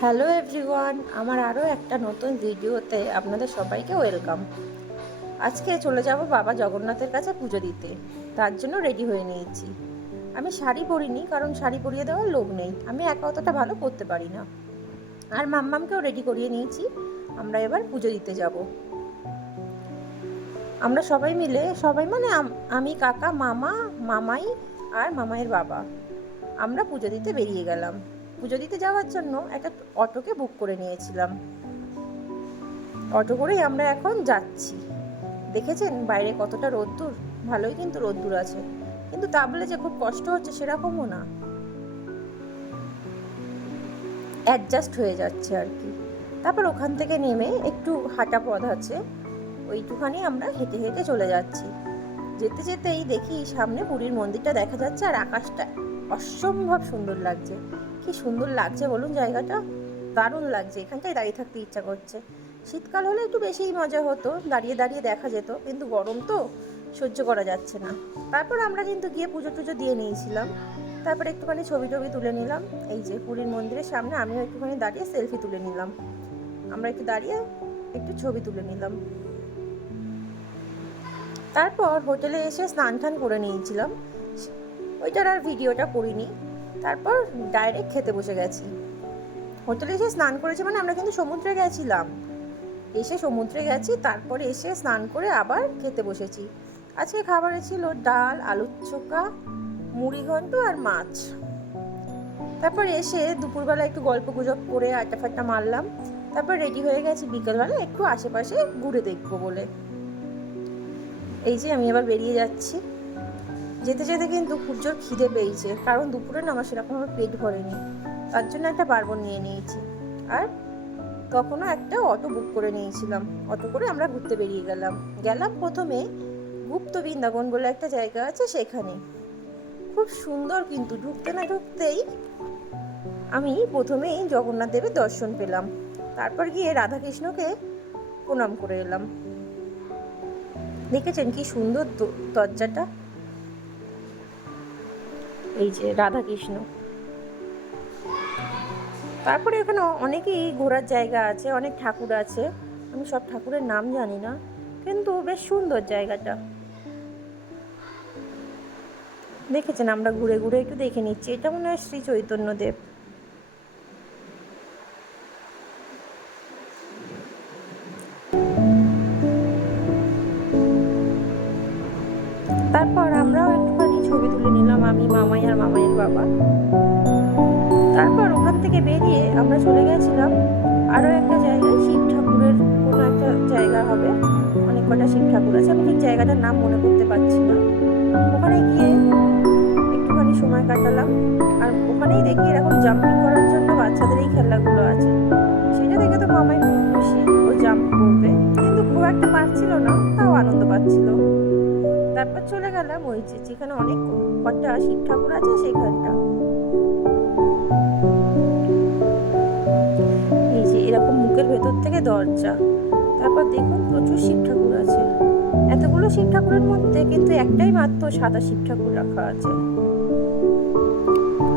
Hello everyone, আমার আরও একটা নতুন ভিডিওতে আপনাদের সবাইকে ওয়েলকাম। আজকে চলে যাব বাবা জগন্নাথের কাছে পুজো দিতে, তার জন্য রেডি হয়ে নিয়েছি। আমি শাড়ি পরিনি, কারণ শাড়ি পরিয়ে দেওয়ার লোক নেই, আমি একা অতটা ভালো করতে পারি না। আর মাম্মামকেও রেডি করিয়ে নিয়েছি, আমরা এবার পুজো দিতে যাব। আমরা সবাই মিলে, সবাই মানে আমি, কাকা, মামা, মামাই আর মামাইয়ের বাবা, আমরা পুজো দিতে বেরিয়ে গেলাম। পুজো দিতে যাওয়ার জন্য একটা অটোকে বুক করে নিয়েছিলাম। অটো করেই আমরা এখন যাচ্ছি। দেখেছেন বাইরে কতটা রোদ্দুর? ভালোই কিন্তু রোদ্দুর আছে, কিন্তু তা বলে যে খুব কষ্ট হচ্ছে সেরকমও না, অ্যাডজাস্ট হয়ে যাচ্ছে আর কি। তারপর ওখান থেকে নেমে একটু হাঁটা পথ আছে, ওইটুখানি আমরা হেঁটে হেঁটে চলে যাচ্ছি। যেতে যেতেই দেখি সামনে পুরীর মন্দিরটা দেখা যাচ্ছে, আর আকাশটা অসম্ভব সুন্দর লাগছে। কি সুন্দর লাগছে বলুন জায়গাটা, দারুণ লাগছে। এখানটায় দাঁড়িয়ে থাকতে ইচ্ছা করছে। শীতকাল হলে একটু বেশিই মজা হতো, দাঁড়িয়ে দাঁড়িয়ে দেখা যেত, কিন্তু গরম তো সহ্য করা যাচ্ছে না। তারপর আমরা কিন্তু গিয়ে পুজো টুজো দিয়ে নিয়েছিলাম। তারপরে একটুখানি ছবি টবি তুলে নিলাম। এই যে পুরীর মন্দিরের সামনে আমিও একটুখানি দাঁড়িয়ে সেলফি তুলে নিলাম। আমরা একটু দাঁড়িয়ে একটু ছবি তুলে নিলাম। তারপর হোটেলে এসে স্নান টান করে নিয়েছিলাম, ওইটার আর ভিডিওটা করিনি। তারপর ডাইরেক্ট খেতে বসে গেছি। হোটেলে এসে স্নান করেছি মানে আমরা কিন্তু সমুদ্রে গেছিলাম, এসে সমুদ্রে গেছি, তারপরে এসে স্নান করে আবার খেতে বসেছি। আজকে খাবারে ছিল ডাল, আলুর চোখা, মুড়ি ঘন্ট আর মাছ। তারপর এসে দুপুরবেলা একটু গল্প গুজব করে আড্ডা ফাড্ডা মারলাম। তারপর রেডি হয়ে গেছি বিকেলবেলা একটু আশেপাশে ঘুরে দেখবো বলে। এই যে আমি এবার বেরিয়ে যাচ্ছি। যেতে যেতে কিন্তু খুব জোর খিদে পেয়েছে, কারণ দুপুরে না আমার সেরকমভাবে পেট ভরেনি, তার জন্য একটা পার্বণ নিয়ে নিয়েছি। আর তখনও একটা অটো বুক করে নিয়েছিলাম, অটো করে আমরা ঘুরতে বেরিয়ে গেলাম প্রথমে গুপ্ত বৃন্দাবন বলে একটা জায়গা আছে সেখানে। খুব সুন্দর, কিন্তু ঢুকতে না ঢুকতেই আমি প্রথমেই জগন্নাথ দেবের দর্শন পেলাম। তারপর গিয়ে রাধাকৃষ্ণকে প্রণাম করে এলাম। দেখেছেন কি সুন্দর দরজাটা, এই যে রাধাকৃষ্ণ। তারপরে এখানে অনেকই ঘোরার জায়গা আছে, অনেক ঠাকুর আছে, আমি সব ঠাকুরের নাম জানি না, কিন্তু বেশ সুন্দর জায়গাটা। দেখেছেন আমরা ঘুরে ঘুরে একটু দেখে নিচ্ছি। এটা মনে হয় শ্রী চৈতন্যদেব। তারপর আমরাও একটুখানি ছবি তুলে নিলাম, আমি, মামাই আর মামাইয়ের বাবা। তারপর ওখান থেকে বেরিয়ে আমরা চলে গেছিলাম আরও একটা জায়গায়, শিব ঠাকুরের কোনো একটা জায়গা হবে, অনেক কটা শিব ঠাকুর আছে, আমি ঠিক জায়গাটার নাম মনে করতে পারছি না। ওখানে গিয়ে একটুখানি সময় কাটালাম। আর ওখানেই দেখি এরকম জাম্পিং করার জন্য বাচ্চাদের এই খেলনাগুলো আছে, সেটা দেখে তো মামাই খুব খুশি, ও জাম্প করবে, কিন্তু খুব একটা পারছিল না, তাও আনন্দ পাচ্ছিল। তারপর চলে গেলাম ওই যেখানে অনেক কটা শিব ঠাকুর আছে সেখানটা। এই যে এরকম মুখের ভেতর থেকে দরজা। তারপর দেখুন প্রচুর শিব ঠাকুর আছে। এতগুলো শিব ঠাকুরের মধ্যে কিন্তু একটাই মাত্র সাদা শিব ঠাকুর রাখা আছে।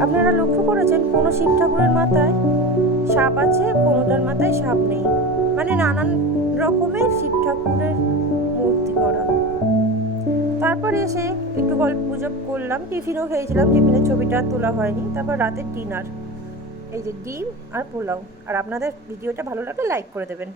আপনারা লক্ষ্য করেছেন কোনো শিব ঠাকুরের মাথায় সাপ আছে, কোনোটার মাথায় সাপ নেই, মানে নানান রকমের শিব ঠাকুরের মূর্তি করা। তারপরে এসে একটু গল্প গুজব করলাম, টিফিনও খেয়েছিলাম, টিফিনের ছবিটা তোলা হয়নি। তারপর রাতের ডিনার, এই যে ডিম আর পোলাও। আর আপনাদের ভিডিওটা ভালো লাগলে লাইক করে দেবেন।